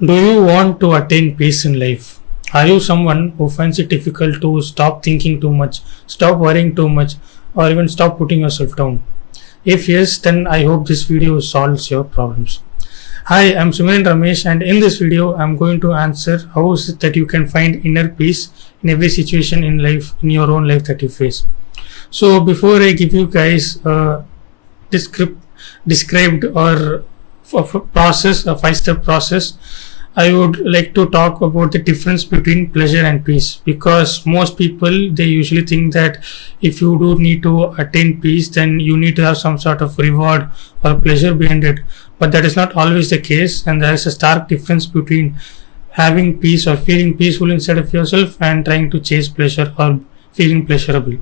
Do you want to attain peace in life? Are you someone who finds it difficult to stop thinking too much, stop worrying too much, or even stop putting yourself down? If yes, then I hope this video solves your problems. Hi, I'm Sumedhan Ramesh, and in this video, I'm going to answer how is it that you can find inner peace in every situation in life, in your own life that you face. So, before I give you guys a described or a 5-step process, I would like to talk about the difference between pleasure and peace, because most people they usually think that if you do need to attain peace, then you need to have some sort of reward or pleasure behind it. But that is not always the case, and there is a stark difference between having peace or feeling peaceful inside of yourself and trying to chase pleasure or feeling pleasurable.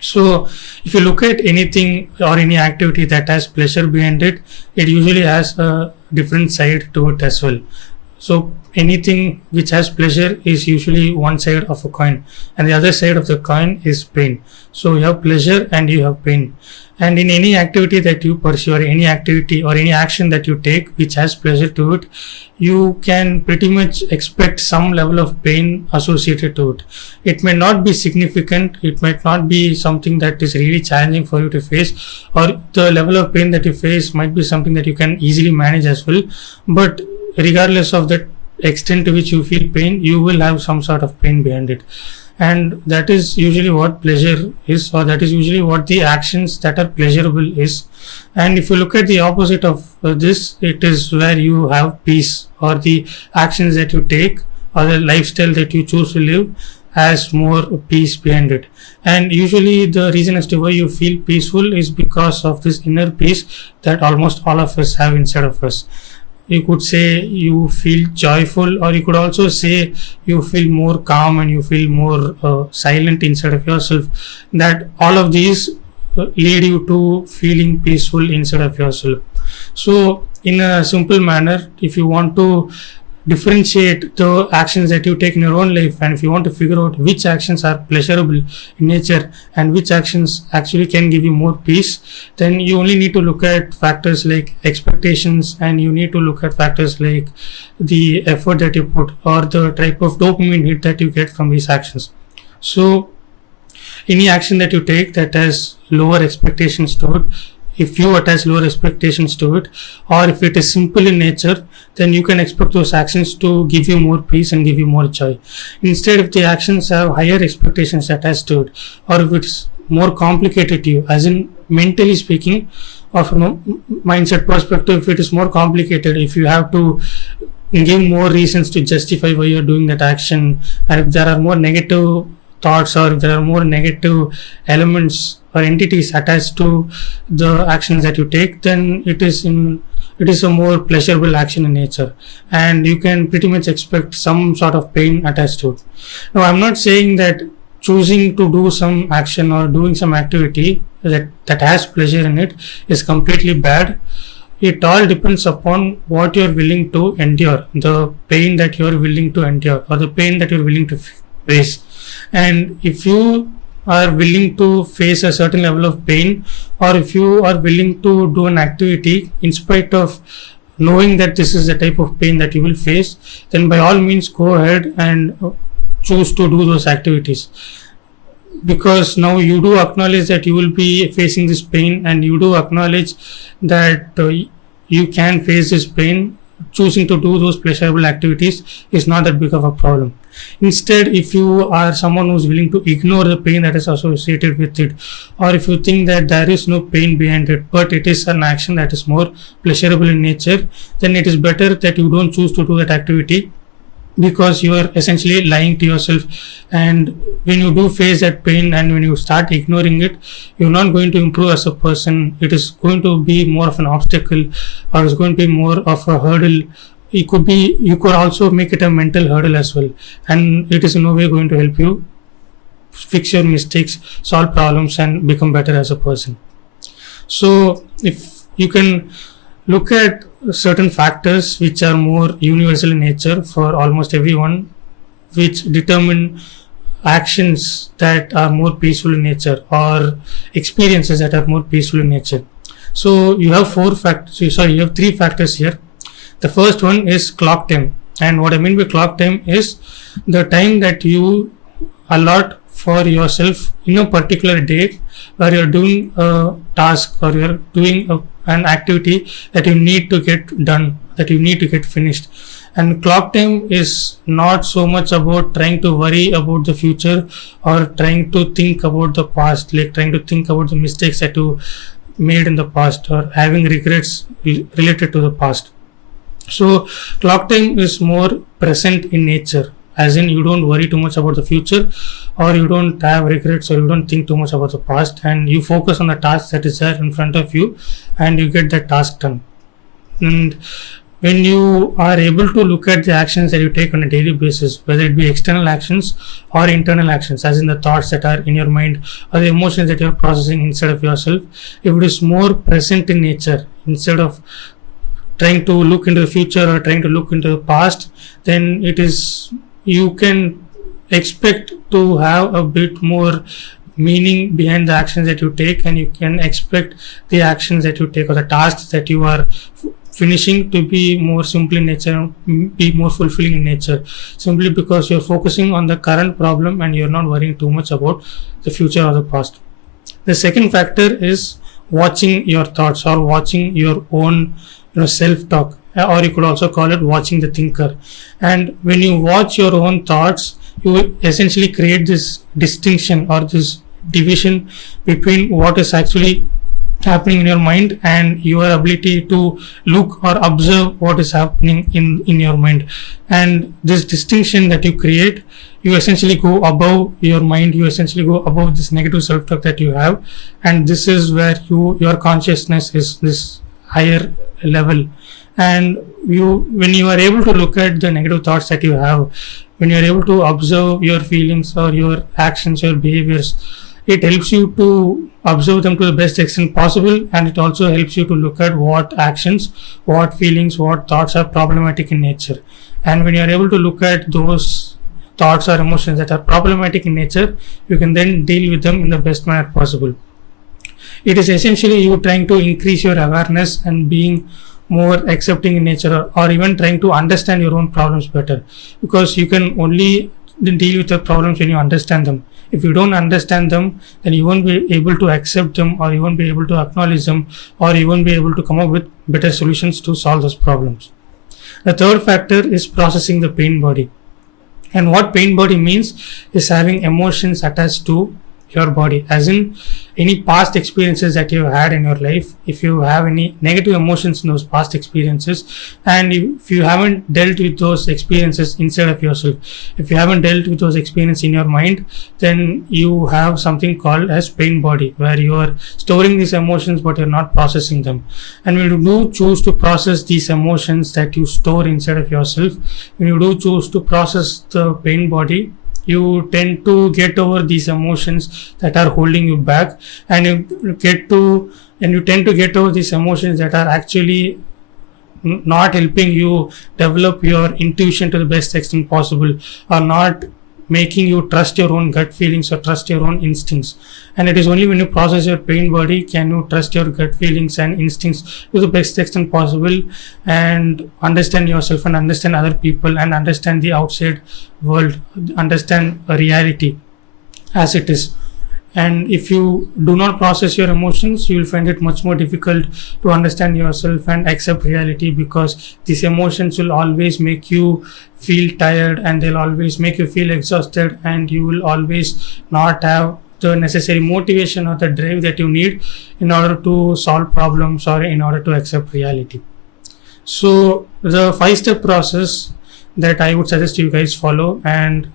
So, if you look at anything or any activity that has pleasure behind it, it usually has a different side to it as well. So, anything which has pleasure is usually one side of a coin, and the other side of the coin is pain. So, you have pleasure and you have pain. And in any activity that you pursue, or any activity or any action that you take which has pleasure to it, you can pretty much expect some level of pain associated to it. It may not be significant, it might not be something that is really challenging for you to face, or the level of pain that you face might be something that you can easily manage as well. But regardless of the extent to which you feel pain, you will have some sort of pain behind it. And that is usually what pleasure is, or that is usually what the actions that are pleasurable is. And if you look at the opposite of this, it is where you have peace, or the actions that you take or the lifestyle that you choose to live has more peace behind it. And usually the reason as to why you feel peaceful is because of this inner peace that almost all of us have inside of us. You could say you feel joyful, or you could also say you feel more calm and you feel more silent inside of yourself. That all of these lead you to feeling peaceful inside of yourself. So, in a simple manner, if you want to differentiate the actions that you take in your own life, and if you want to figure out which actions are pleasurable in nature and which actions actually can give you more peace, then you only need to look at factors like expectations, and you need to look at factors like the effort that you put or the type of dopamine hit that you get from these actions. So any action that you take that has lower expectations to it, if you attach lower expectations to it, or if it is simple in nature, then you can expect those actions to give you more peace and give you more joy. Instead, if the actions have higher expectations attached to it, or if it's more complicated to you, as in mentally speaking, or from a mindset perspective, if it is more complicated, if you have to give more reasons to justify why you're doing that action, and if there are more negative thoughts, or if there are more negative elements or entities attached to the actions that you take, then it is a more pleasurable action in nature, and you can pretty much expect some sort of pain attached to it. Now, I'm not saying that choosing to do some action or doing some activity that has pleasure in it is completely bad. It all depends upon what you're willing to endure, the pain that you're willing to endure, or the pain that you're willing to face. And if you are willing to face a certain level of pain, or if you are willing to do an activity in spite of knowing that this is the type of pain that you will face, then by all means go ahead and choose to do those activities, because now you do acknowledge that you will be facing this pain, and you do acknowledge that you can face this pain. Choosing to do those pleasurable activities is not that big of a problem. Instead, if you are someone who's willing to ignore the pain that is associated with it, or if you think that there is no pain behind it, but it is an action that is more pleasurable in nature, then it is better that you don't choose to do that activity, because you are essentially lying to yourself. And when you do face that pain and when you start ignoring it, you're not going to improve as a person. It is going to be more of an obstacle, or it's going to be more of a hurdle. You could also make it a mental hurdle as well, and it is in no way going to help you fix your mistakes, solve problems, and become better as a person. So if you can look at certain factors which are more universal in nature for almost everyone, which determine actions that are more peaceful in nature, or experiences that are more peaceful in nature. So you have you have 3 factors here. The first one is clock time. And what I mean by clock time is the time that you allot for yourself in a particular day where you're doing a task or you're doing an activity that you need to get done, that you need to get finished. And clock time is not so much about trying to worry about the future or trying to think about the past, like trying to think about the mistakes that you made in the past or having regrets related to the past. So clock time is more present in nature, as in you don't worry too much about the future, or you don't have regrets, or you don't think too much about the past, and you focus on the task that is there in front of you and you get that task done. And when you are able to look at the actions that you take on a daily basis, whether it be external actions or internal actions, as in the thoughts that are in your mind or the emotions that you're processing inside of yourself, if it is more present in nature instead of trying to look into the future or trying to look into the past, then it is, you can expect to have a bit more meaning behind the actions that you take, and you can expect the actions that you take or the tasks that you are finishing to be more simple in nature, be more fulfilling in nature, simply because you're focusing on the current problem and you're not worrying too much about the future or the past. The second factor is watching your thoughts or watching your own self-talk, or you could also call it watching the thinker. And when you watch your own thoughts, you essentially create this distinction or this division between what is actually happening in your mind and your ability to look or observe what is happening in your mind. And this distinction that you create, you essentially go above your mind, you essentially go above this negative self-talk that you have, and this is where your consciousness is this higher level. And when you are able to look at the negative thoughts that you have, when you are able to observe your feelings or your actions, your behaviors, it helps you to observe them to the best extent possible, and it also helps you to look at what actions, what feelings, what thoughts are problematic in nature. And when you are able to look at those thoughts or emotions that are problematic in nature, you can then deal with them in the best manner possible. It is essentially you trying to increase your awareness and being more accepting in nature, or even trying to understand your own problems better, because you can only deal with your problems when you understand them. If you don't understand them, then you won't be able to accept them, or you won't be able to acknowledge them, or you won't be able to come up with better solutions to solve those problems. The third factor is processing the pain body. And what pain body means is having emotions attached to your body, as in any past experiences that you have had in your life. If you have any negative emotions in those past experiences, and if you haven't dealt with those experiences inside of yourself, if you haven't dealt with those experiences in your mind, then you have something called as pain body, where you are storing these emotions but you're not processing them. And when you do choose to process these emotions that you store inside of yourself, when you do choose to process the pain body, you tend to get over these emotions that are holding you back, and you tend to get over these emotions that are actually not helping you develop your intuition to the best extent possible, or not making you trust your own gut feelings or trust your own instincts. And it is only when you process your pain body can you trust your gut feelings and instincts to the best extent possible, and understand yourself and understand other people and understand the outside world, understand a reality as it is. And if you do not process your emotions, you will find it much more difficult to understand yourself and accept reality, because these emotions will always make you feel tired, and they'll always make you feel exhausted, and you will always not have the necessary motivation or the drive that you need in order to solve problems or in order to accept reality. So the 5-step process that I would suggest you guys follow, and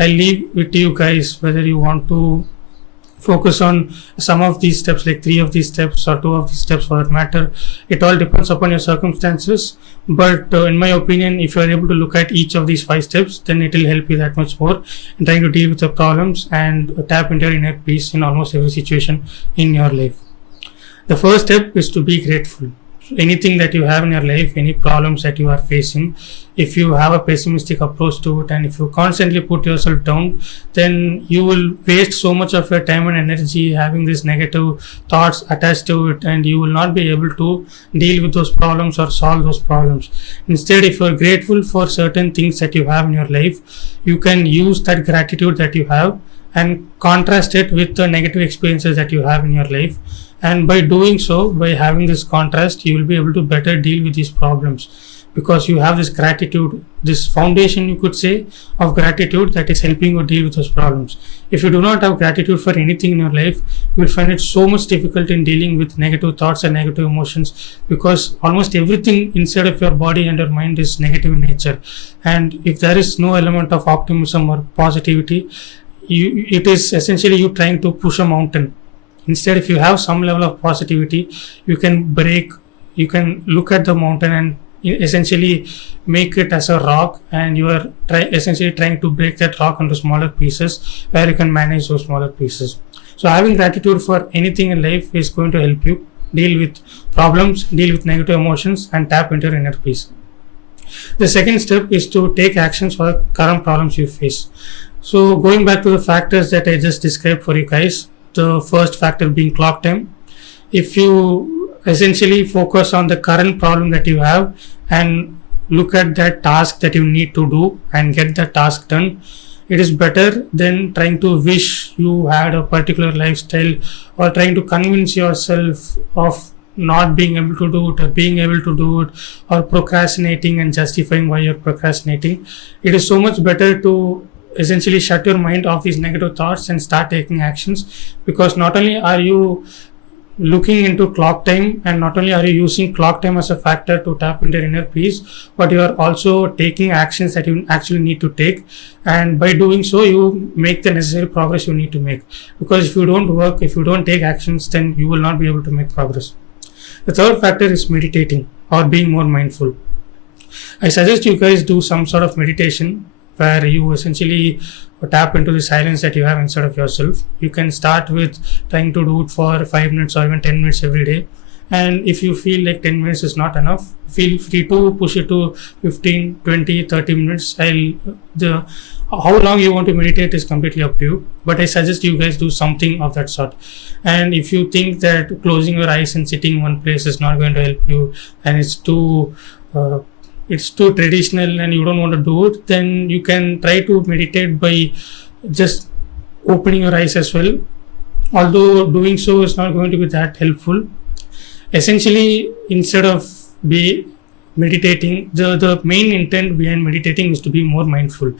I leave it to you guys whether you want to focus on some of these steps, like 3 of these steps or 2 of these steps for that matter. It all depends upon your circumstances, but in my opinion, if you are able to look at each of these 5 steps, then it will help you that much more in trying to deal with the problems and tap into your inner peace in almost every situation in your life. The first step is to be grateful. Anything that you have in your life, any problems that you are facing, if you have a pessimistic approach to it, and if you constantly put yourself down, then you will waste so much of your time and energy having these negative thoughts attached to it, and you will not be able to deal with those problems or solve those problems. Instead, if you are grateful for certain things that you have in your life, you can use that gratitude that you have and contrast it with the negative experiences that you have in your life. And by doing so, by having this contrast, you will be able to better deal with these problems, because you have this gratitude, this foundation, you could say, of gratitude that is helping you deal with those problems. If you do not have gratitude for anything in your life, you will find it so much difficult in dealing with negative thoughts and negative emotions, because almost everything inside of your body and your mind is negative in nature. And if there is no element of optimism or positivity, it is essentially you trying to push a mountain. Instead, if you have some level of positivity, you can look at the mountain and essentially make it as a rock, and you are essentially trying to break that rock into smaller pieces where you can manage those smaller pieces. So having gratitude for anything in life is going to help you deal with problems, deal with negative emotions, and tap into your inner peace. The second step is to take actions for current problems you face. So going back to the factors that I just described for you guys, the first factor being clock time. If you essentially focus on the current problem that you have and look at that task that you need to do and get the task done, it is better than trying to wish you had a particular lifestyle, or trying to convince yourself of not being able to do it or being able to do it, or procrastinating and justifying why you're procrastinating. It is so much better to essentially shut your mind off these negative thoughts and start taking actions, because not only are you looking into clock time, and not only are you using clock time as a factor to tap into your inner peace, but you are also taking actions that you actually need to take. And by doing so, you make the necessary progress you need to make, because if you don't take actions, then you will not be able to make progress. The third factor is meditating or being more mindful. I suggest you guys do some sort of meditation where you essentially tap into the silence that you have inside of yourself. You can start with trying to do it for 5 minutes or even 10 minutes every day. And if you feel like 10 minutes is not enough, feel free to push it to 15, 20, 30 minutes. How long you want to meditate is completely up to you, but I suggest you guys do something of that sort. And if you think that closing your eyes and sitting in one place is not going to help you, and it's too traditional and you don't want to do it, then you can try to meditate by just opening your eyes as well. Although doing so is not going to be that helpful. Essentially, instead of meditating, the main intent behind meditating is to be more mindful.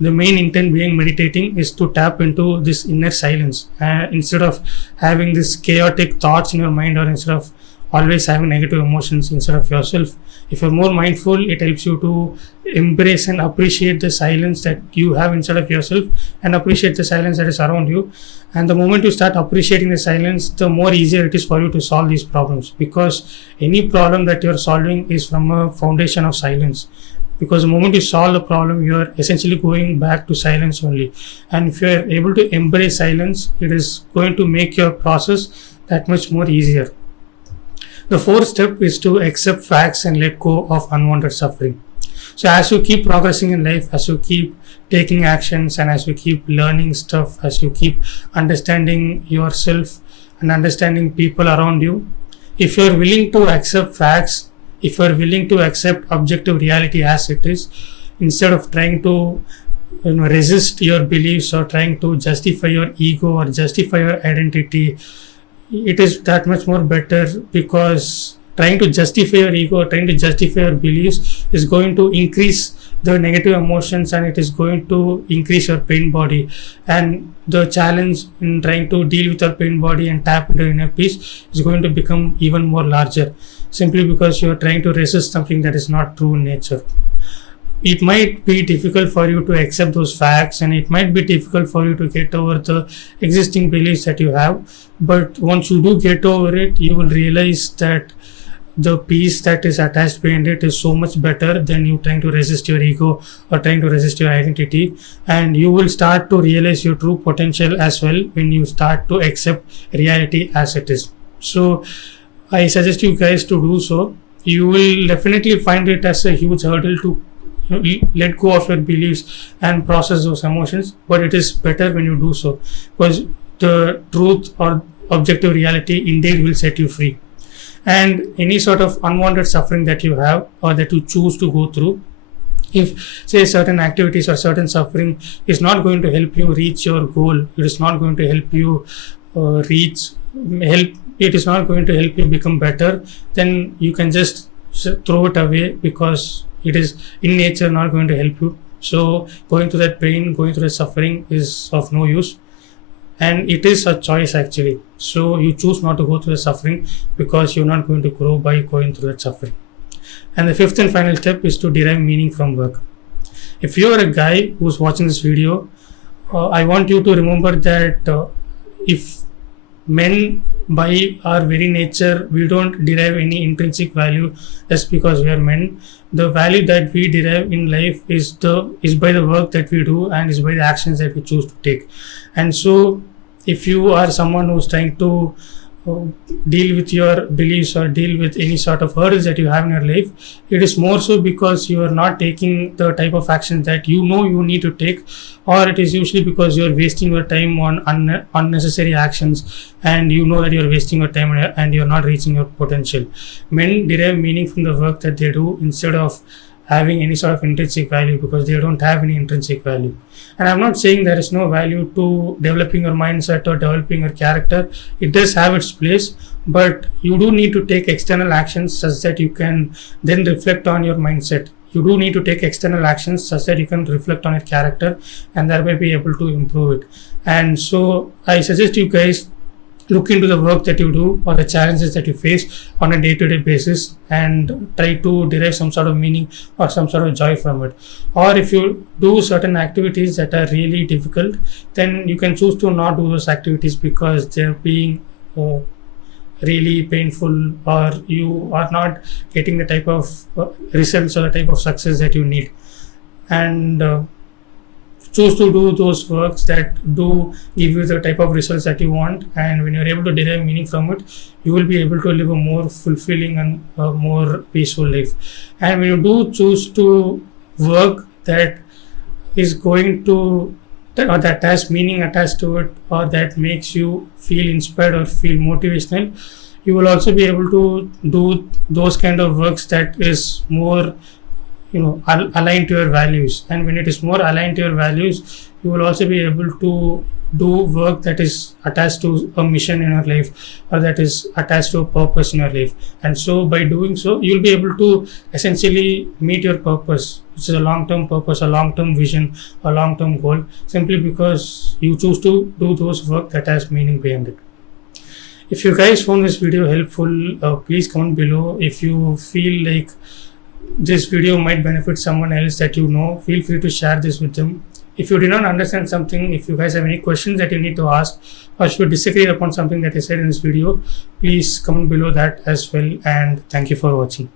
The main intent behind meditating is to tap into this inner silence, instead of having this chaotic thoughts in your mind, or instead of always having negative emotions inside of yourself. If you're more mindful, it helps you to embrace and appreciate the silence that you have inside of yourself, and appreciate the silence that is around you. And the moment you start appreciating the silence, the more easier it is for you to solve these problems, because any problem that you're solving is from a foundation of silence. Because the moment you solve the problem, you are essentially going back to silence only. And if you are able to embrace silence, it is going to make your process that much more easier. The fourth step is to accept facts and let go of unwanted suffering. So as you keep progressing in life, as you keep taking actions, and as you keep learning stuff, as you keep understanding yourself and understanding people around you, if you are willing to accept facts, if you are willing to accept objective reality as it is, instead of trying to resist your beliefs or trying to justify your ego or justify your identity, it is that much more better, because trying to justify your ego, trying to justify your beliefs is going to increase the negative emotions, and it is going to increase your pain body. And the challenge in trying to deal with your pain body and tap into inner peace is going to become even more larger, simply because you are trying to resist something that is not true in nature. It might be difficult for you to accept those facts, and it might be difficult for you to get over the existing beliefs that you have. But once you do get over it, you will realize that the peace that is attached behind it is so much better than you trying to resist your ego or trying to resist your identity. And you will start to realize your true potential as well when you start to accept reality as it is. So I suggest you guys to do so. You will definitely find it as a huge hurdle to let go of your beliefs and process those emotions, but it is better when you do so, because the truth or objective reality indeed will set you free. And any sort of unwanted suffering that you have or that you choose to go through, if say certain activities or certain suffering is not going to help you reach your goal, it is not going to help you help it is not going to help you become better, then you can just throw it away, because it is in nature not going to help you. So going through that pain, going through the suffering is of no use, and it is a choice actually. So you choose not to go through the suffering, because you're not going to grow by going through that suffering. And the fifth and final step is to derive meaning from work. If you are a guy who's watching this video, I want you to remember that if men, by our very nature, we don't derive any intrinsic value just because we are men. The value that we derive in life is by the work that we do, and is by the actions that we choose to take. And so if you are someone who's trying to deal with your beliefs or deal with any sort of hurdles that you have in your life, it is more so because you are not taking the type of actions that you know you need to take, or it is usually because you are wasting your time on unnecessary actions, and you know that you are wasting your time and you are not reaching your potential. Men derive meaning from the work that they do instead of having any sort of intrinsic value, because they don't have any intrinsic value. And I'm not saying there is no value to developing your mindset or developing your character. It does have its place, but you do need to take external actions such that you can then reflect on your mindset. You do need to take external actions such that you can reflect on your character and thereby be able to improve it. And so I suggest you guys look into the work that you do or the challenges that you face on a day-to-day basis, and try to derive some sort of meaning or some sort of joy from it. Or if you do certain activities that are really difficult, then you can choose to not do those activities because they're being really painful, or you are not getting the type of results or the type of success that you need. And choose to do those works that do give you the type of results that you want, and when you're able to derive meaning from it, you will be able to live a more fulfilling and a more peaceful life. And when you do choose to work that is going to, or that has meaning attached to it, or that makes you feel inspired or feel motivational, you will also be able to do those kind of works that is more aligned to your values. And when it is more aligned to your values, you will also be able to do work that is attached to a mission in your life, or that is attached to a purpose in your life. And so by doing so, you'll be able to essentially meet your purpose, which is a long-term purpose, a long-term vision, a long-term goal, simply because you choose to do those work that has meaning behind it. If you guys found this video helpful, please comment below. If you feel like this video might benefit someone else that you know, feel free to share this with them. If you did not understand something, if you guys have any questions that you need to ask, or if you disagree upon something that I said in this video, please comment below that as well. And thank you for watching.